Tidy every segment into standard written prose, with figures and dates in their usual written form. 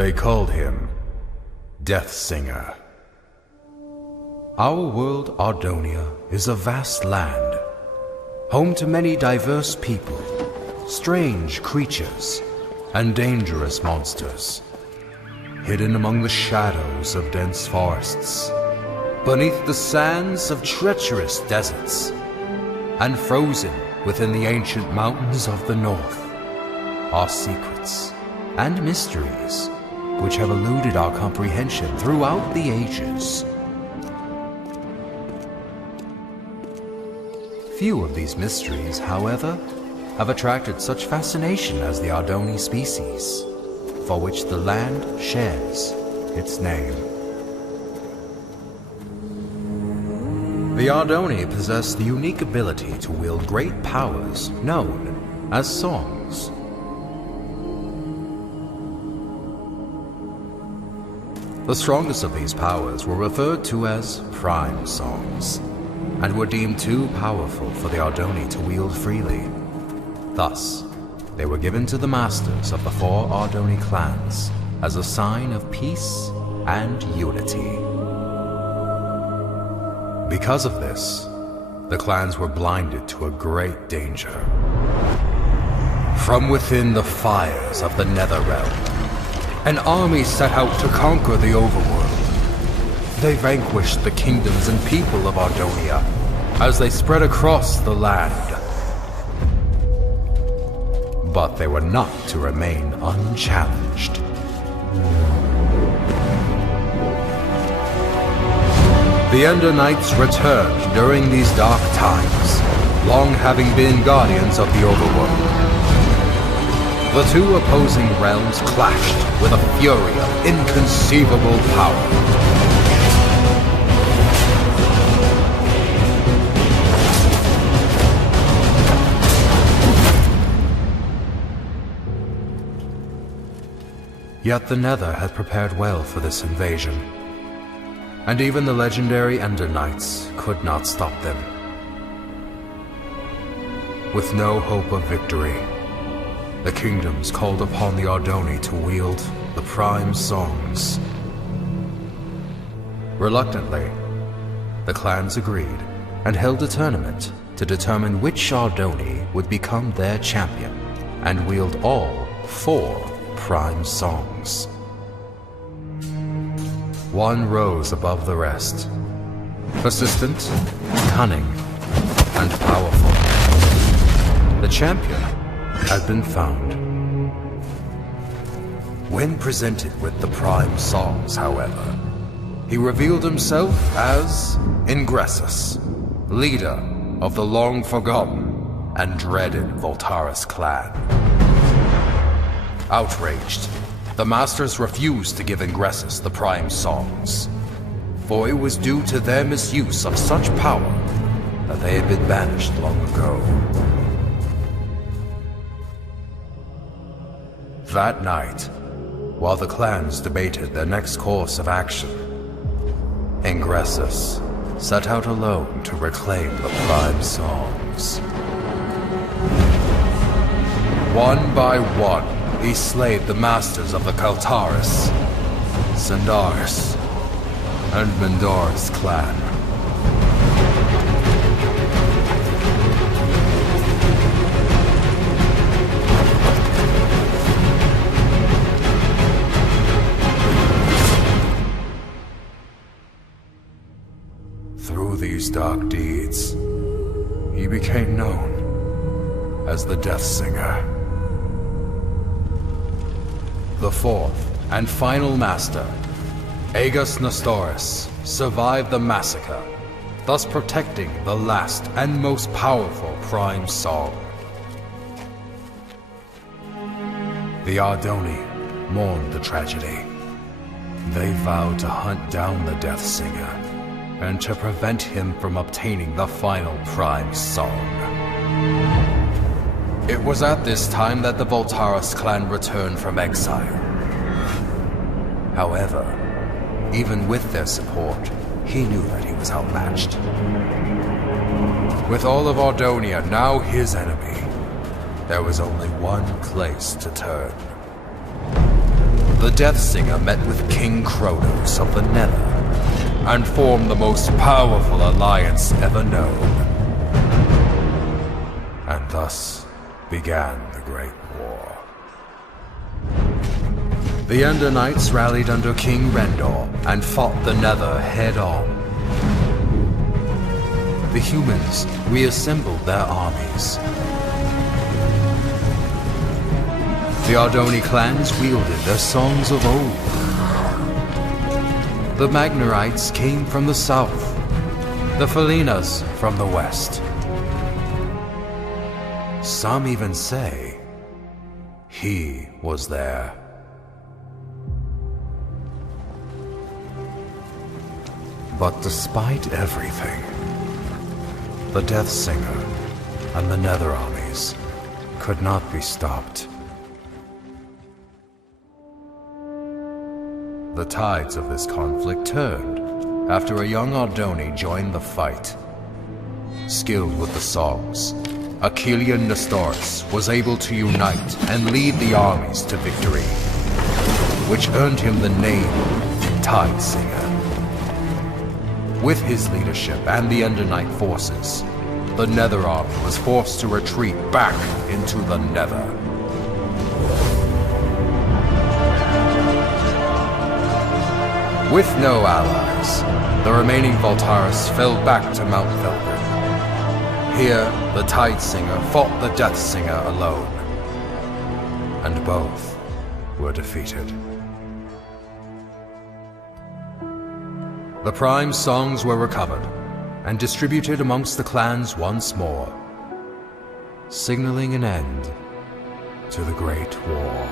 They called him Death Singer. Our world, Ardonia, is a vast land, home to many diverse people, strange creatures, and dangerous monsters, hidden among the shadows of dense forests, beneath the sands of treacherous deserts, and frozen within the ancient mountains of the north, are secrets and mysteries which have eluded our comprehension throughout the ages. Few of these mysteries, however, have attracted such fascination as the Ardoni species, for which the land shares its name. The Ardoni possess the unique ability to wield great powers known as songs. The strongest of these powers were referred to as prime songs, and were deemed too powerful for the Ardoni to wield freely. Thus, they were given to the masters of the 4 Ardoni clans as a sign of peace and unity. Because of this, the clans were blinded to a great danger. From within the fires of the Netherrealm, an army set out to conquer the overworld. They vanquished the kingdoms and people of Ardonia as they spread across the land. But they were not to remain unchallenged. The Ender Knights returned during these dark times, long having been guardians of the overworld. The 2 opposing realms clashed with a fury of inconceivable power. Yet the Nether had prepared well for this invasion, and even the legendary Ender Knights could not stop them. With no hope of victory, the kingdoms called upon the Ardoni to wield the prime songs. Reluctantly, the clans agreed and held a tournament to determine which Ardoni would become their champion and wield all 4 prime songs. One rose above the rest, persistent, cunning, and powerful. The champion had been found. When presented with the prime songs, however, he revealed himself as Ingressus, leader of the long-forgotten and dreaded Voltaris clan. Outraged, the Masters refused to give Ingressus the prime songs, for it was due to their misuse of such power that they had been banished long ago. That night, while the clans debated their next course of action, Ingressus set out alone to reclaim the prime songs. One by one, he slayed the masters of the Kaltaris, Sandaris, and Mendora's clan. Through these dark deeds, he became known as the Death Singer. The 4th and final master, Aegis Nestoris, survived the massacre, thus protecting the last and most powerful prime song. The Ardoni mourned the tragedy. They vowed to hunt down the Death Singer and to prevent him from obtaining the final prime song. It was at this time that the Voltaris clan returned from exile. However, even with their support, he knew that he was outmatched. With all of Ardonia now his enemy, there was only one place to turn. the Death Singer met with King Kronos of the Nether and formed the most powerful alliance ever known. And thus began the Great War. The Ender Knights rallied under King Rendor and fought the Nether head-on. The humans reassembled their armies. The Ardoni clans wielded their songs of old. The Magnarites came from the south, the Felinas from the west. Some even say he was there. But despite everything, the Death Singer and the Nether armies could not be stopped. The tides of this conflict turned after a young Ardoni joined the fight. Skilled with the songs, Achillean Nestoris was able to unite and lead the armies to victory, which earned him the name Tide Singer. With his leadership and the Ender Knight forces, the Nether army was forced to retreat back into the Nether. With no allies, the remaining Voltaris fell back to Mount Velgrin. Here, the Tide Singer fought the Death Singer alone, and both were defeated. The Prime songs were recovered and distributed amongst the clans once more, signaling an end to the Great War.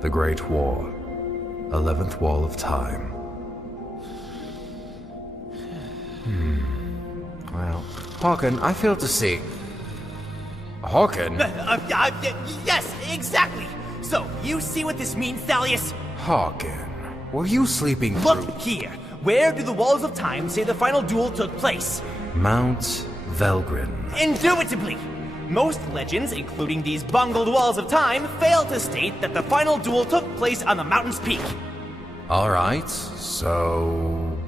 The Great War, 11th Wall of Time. Well, Hawken, I fail to see. Hawken? Yes, exactly! So, you see what this means, Thalius? Hawken, were you sleeping through? Look here! Where do the Walls of Time say the final duel took place? Mount Velgrin. Indubitably! Most legends, including these bungled Walls of Time, fail to state that the final duel took place on the mountain's peak. Alright, so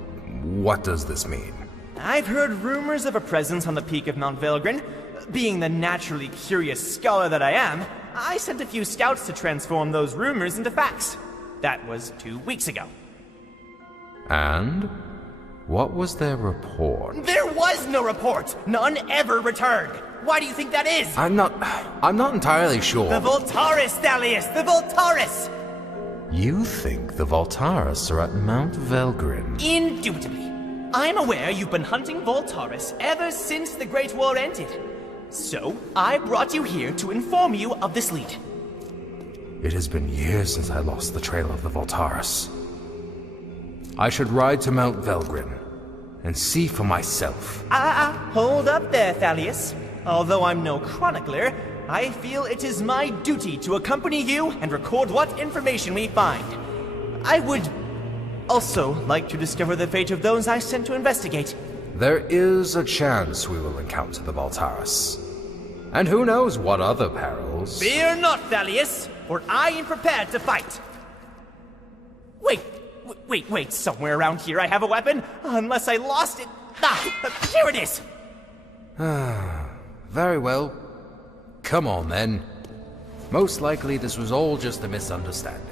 what does this mean? I've heard rumors of a presence on the peak of Mount Velgrin. Being the naturally curious scholar that I am, I sent a few scouts to transform those rumors into facts. That was 2 weeks ago. And? What was their report? There was no report! None ever returned! Why do you think that is? I'm not entirely sure. The Voltaris, Thalius! The Voltaris! You think the Voltaris are at Mount Velgrin? Indubitably. I'm aware you've been hunting Voltaris ever since the Great War ended. So, I brought you here to inform you of this lead. It has been years since I lost the trail of the Voltaris. I should ride to Mount Velgrin and see for myself. Hold up there, Thalius. Although I'm no chronicler, I feel it is my duty to accompany you and record what information we find. I would also like to discover the fate of those I sent to investigate. There is a chance we will encounter the Voltaris. And who knows what other perils. Fear not, Thalius, for I am prepared to fight. Wait, somewhere around here I have a weapon, unless I lost it. Here it is! Very well. Come on, then. Most likely this was all just a misunderstanding.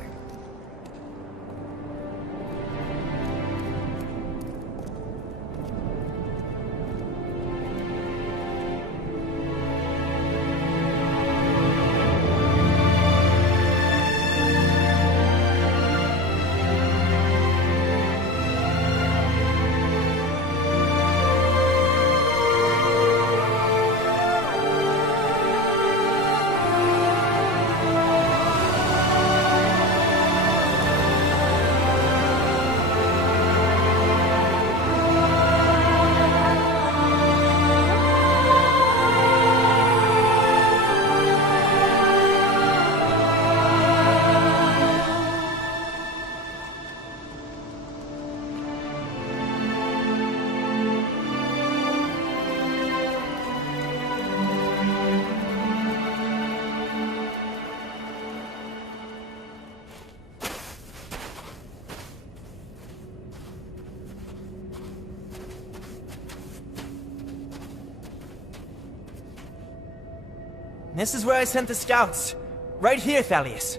This is where I sent the scouts. Right here, Thalius.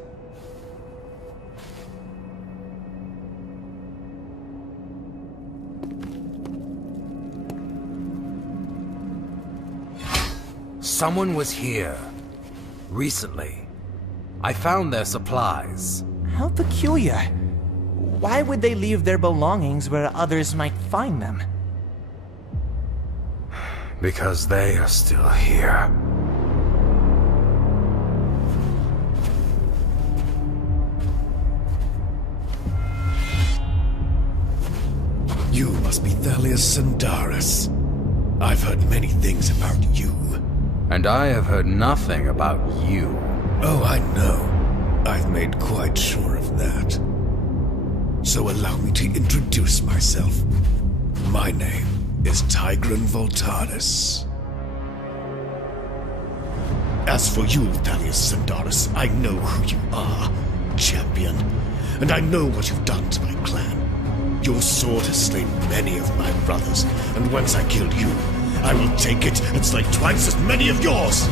Someone was here. Recently. I found their supplies. How peculiar. Why would they leave their belongings where others might find them? Because they are still here. You must be Thalius Sandaris. I've heard many things about you. And I have heard nothing about you. Oh, I know. I've made quite sure of that. So allow me to introduce myself. My name is Tigran Voltaris. As for you, Thalius Sandaris, I know who you are, champion. And I know what you've done to my clan. Your sword has slain many of my brothers, and once I kill you, I will take it and slay twice as many of yours!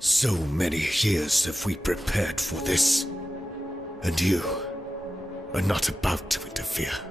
So many years have we prepared for this, and you are not about to interfere.